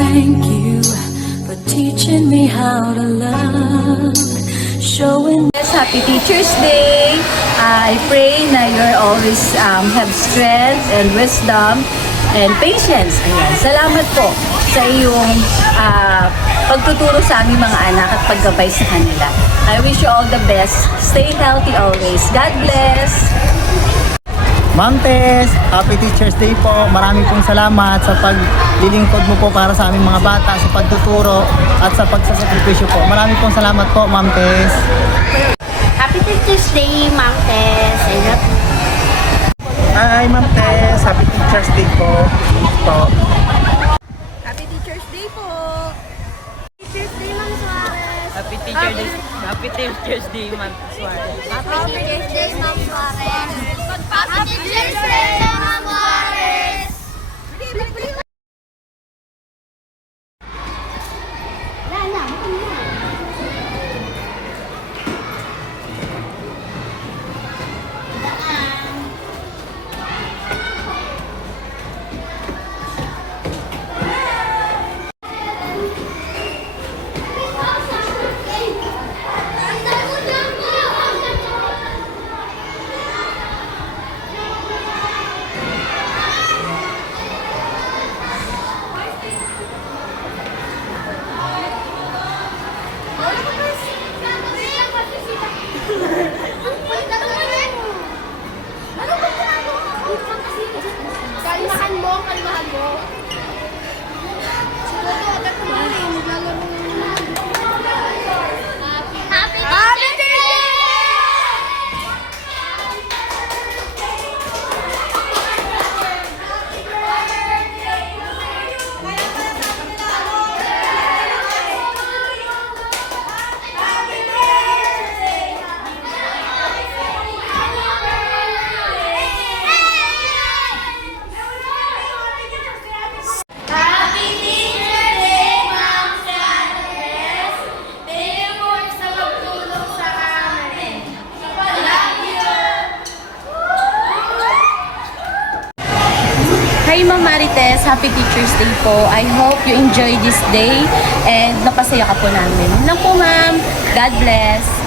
Thank you for teaching me how to love, showing. Yes, happy Teacher's Day. I pray na you're always have strength and wisdom and patience. Ayan. Salamat po sa iyong pagtuturo sa aming mga anak at paggabay sa kanila. I wish you all the best. Stay healthy always. God bless. Ma'am Tess, Happy Teacher's Day po. Maraming pong salamat sa paglilingkod mo po para sa aming mga bata, sa pagtuturo at sa pagsasakripisyo po. Maraming pong salamat po, Ma'am Tess. Happy Teacher's Day, Ma'am Tess. I love you. Hi, Ma'am Tess. Happy Teacher's Day po. Happy Teacher's Day po. Teacher's Day, Ma'am Suarez. Happy Teacher's Day, Happy Teacher's Day, Ma'am Suarez. Happy Teacher's Day, Ma'am Suarez. Happy Teacher's Day, Ma'am Suarez. Kalmahan mo, kalmahan mo. Siguro, agad naman eh. Maglalaro naman. Happy Day! Hi Ma'am Marites, Happy Teacher's Day po. I hope you enjoy this day and napasaya ka po namin. Yun lang po ma'am. God bless.